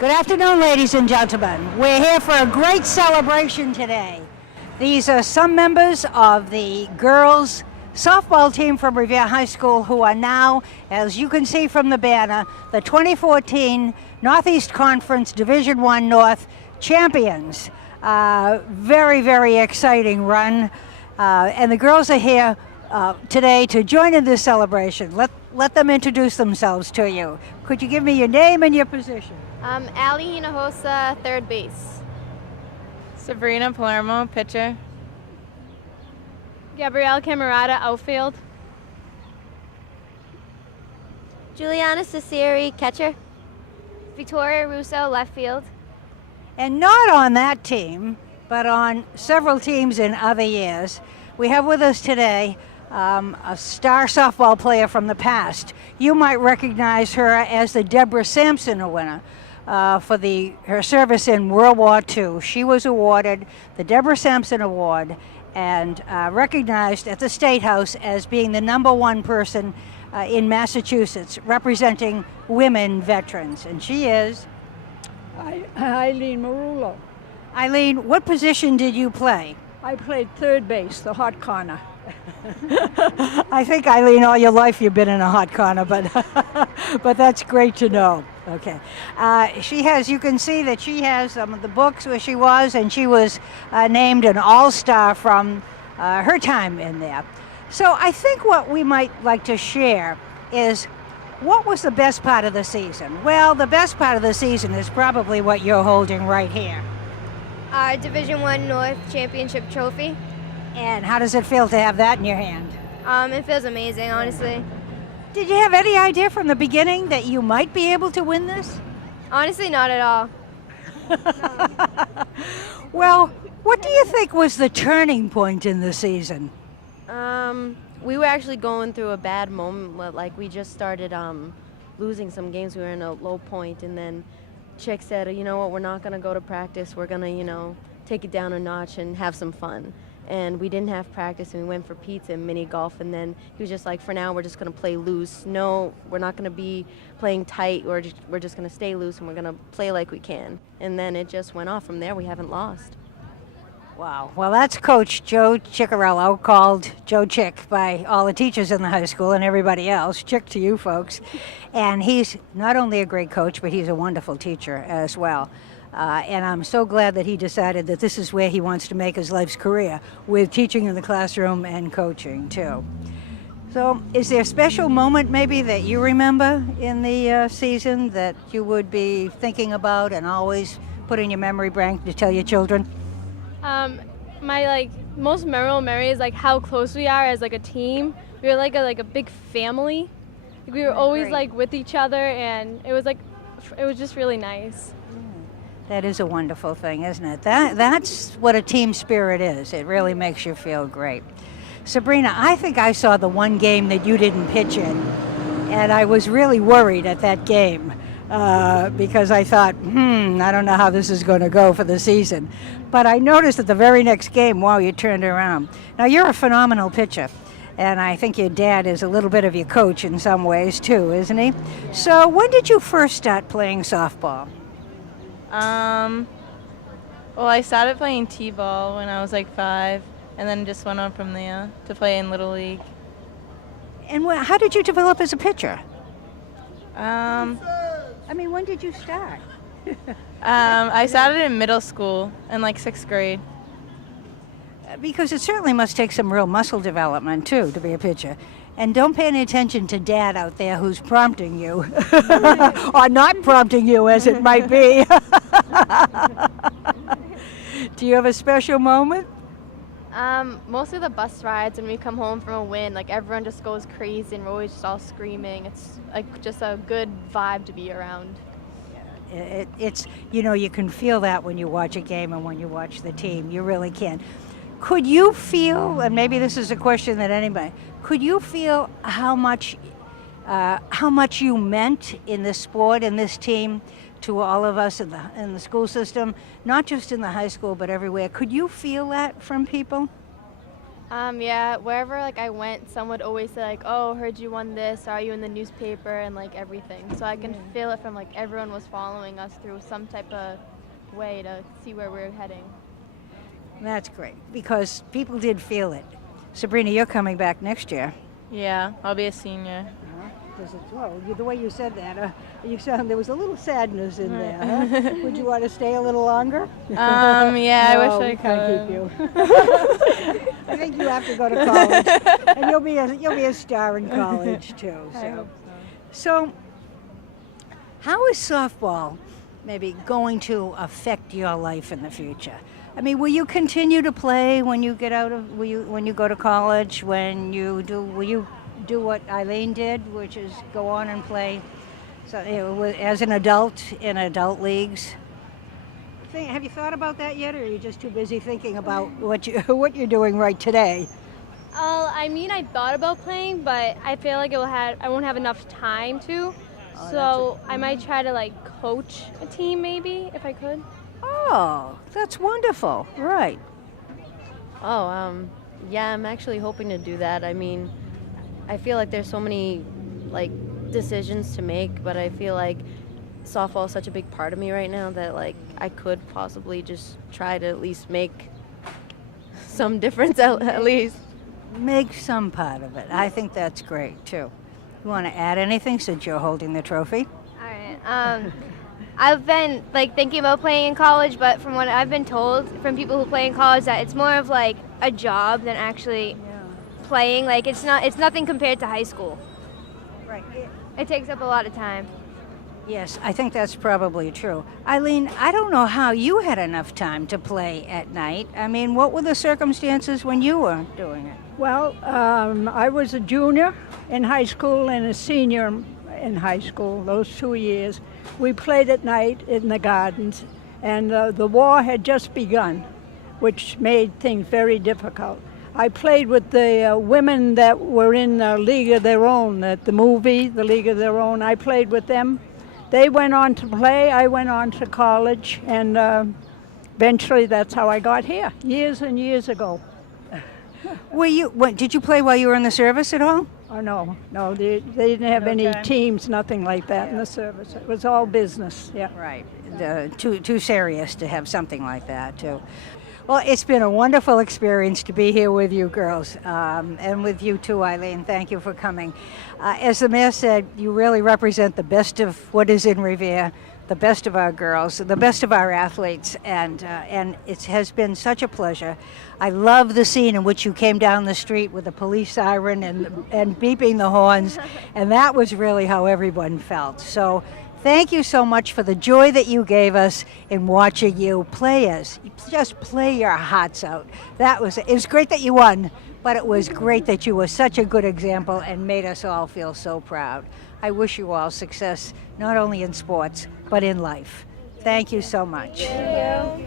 Good afternoon, ladies and gentlemen. We're here for a great celebration today. These are some members of the girls' softball team from Revere High School who are now, as you can see from the banner, the 2014 Northeast Conference Division I North champions. Very, very exciting run. And the girls are here today to join in this celebration. Let them introduce themselves to you. Could you give me your name and your position? Eileen, third base. Sabrina Palermo, pitcher. Gabrielle Camerata, outfield. Juliana Ciceri, catcher. Victoria Russo, left field. And not on that team, but on several teams in other years, we have with us today a star softball player from the past. You might recognize her as the Deborah Sampson winner for her service in World War II. She was awarded the Deborah Sampson Award and recognized at the State House as being the #1 person in Massachusetts representing women veterans. And she is? Eileen Merullo. Eileen, what position did you play? I played third base, the hot corner. I think, Eileen, all your life you've been in a hot corner, but but that's great to know. Okay. She has, you can see that she has some of the books where she was, and she was named an all-star from her time in there. So I think what we might like to share is, what was the best part of the season? Well, the best part of the season is probably what you're holding right here. Our Division I North Championship trophy. And how does it feel to have that in your hand? It feels amazing, honestly. Did you have any idea from the beginning that you might be able to win this? Honestly, not at all. Well, what do you think was the turning point in the season? We were actually going through a bad moment. Like, we just started losing some games. We were in a low point, and then Chick said, you know what, we're not going to go to practice. We're going to, take it down a notch and have some fun. And we didn't have practice, and we went for pizza and mini golf, and then he was just like, for now, we're just going to play loose. No, we're not going to be playing tight. We're just going to stay loose, and we're going to play like we can. And then it just went off. From there, we haven't lost. Wow. Well, that's Coach Joe Ciccarello, called Joe Chick by all the teachers in the high school and everybody else. Chick to you folks. And he's not only a great coach, but he's a wonderful teacher as well. And I'm so glad that he decided that this is where he wants to make his life's career, with teaching in the classroom and coaching too. So is there a special moment maybe that you remember in the season that you would be thinking about and always put in your memory bank to tell your children? My most memorable memory is how close we are as a team. We were like a big family. We were always with each other, and it was just really nice. That is a wonderful thing, isn't it? That's what a team spirit is. It really makes you feel great. Sabrina, I think I saw the one game that you didn't pitch in, and I was really worried at that game because I thought, I don't know how this is going to go for the season. But I noticed at the very next game, wow, you turned around. Now, you're a phenomenal pitcher, and I think your dad is a little bit of your coach in some ways too, isn't he? So when did you first start playing softball? Well, I started playing t-ball when I was 5, and then just went on from there to play in Little League. And how did you develop as a pitcher? When did you start? I started in middle school in 6th grade. Because it certainly must take some real muscle development too to be a pitcher. And don't pay any attention to Dad out there who's prompting you, or not prompting you as it might be. Do you have a special moment? Mostly the bus rides when we come home from a win. Everyone just goes crazy, and we're always just all screaming. It's just a good vibe to be around. It's you can feel that when you watch a game and when you watch the team. You really can. Could you feel, and maybe this is a question that anybody, could you feel how much you meant in this sport, in this team, to all of us in the school system, not just in the high school but everywhere? Could you feel that from people? Yeah, wherever like I went, someone would always say like, "Oh, heard you won this. Are you in the newspaper?" and like everything. So I can feel it from like everyone was following us through some type of way to see where we're heading. That's great because people did feel it. Sabrina, you're coming back next year. Yeah, I'll be a senior. Well, the way you said that, there was a little sadness in there. Huh? Would you want to stay a little longer? Yeah, No, I wish I we can't keep could. you. I think you have to go to college, and you'll be a star in college too. So, how is softball maybe going to affect your life in the future? I mean, will you continue to play when you get out of when you go to college? Will you do what Eileen did, which is go on and play as an adult in adult leagues? Have you thought about that yet, or are you just too busy thinking about what you're doing right today? I mean, I thought about playing, but I feel like I won't have enough time to. So I might try to like coach a team maybe if I could. Oh, that's wonderful. Right. Oh, yeah, I'm actually hoping to do that. I mean, I feel like there's so many like decisions to make, but I feel like softball is such a big part of me right now that like I could possibly just try to at least make some difference at least. Make some part of it. I think that's great too. You want to add anything since you're holding the trophy? All right. I've been like thinking about playing in college, but from what I've been told from people who play in college, that it's more of like a job than actually playing. Like it's nothing compared to high school. Right. It takes up a lot of time. Yes, I think that's probably true. Eileen, I don't know how you had enough time to play at night. I mean, what were the circumstances when you were doing it? Well, I was a junior in high school and a senior in high school, those 2 years. We played at night in the gardens, and the war had just begun, which made things very difficult. I played with the women that were in the League of Their Own, the movie, the League of Their Own. I played with them. They went on to play, I went on to college, and eventually that's how I got here, years and years ago. Did you play while you were in the service at all? Oh, no, they didn't have any teams, nothing like that in the service. It was all business, yeah. Right. Too serious to have something like that, too. Well, it's been a wonderful experience to be here with you girls, and with you too, Eileen. Thank you for coming. As the mayor said, you really represent the best of what is in Revere, the best of our girls, the best of our athletes, and it has been such a pleasure. I love the scene in which you came down the street with the police siren and beeping the horns, and that was really how everyone felt. So thank you so much for the joy that you gave us in watching you play us. Just play your hearts out. It was great that you won, but it was great that you were such a good example and made us all feel so proud. I wish you all success, not only in sports, but in life. Thank you so much. Thank you.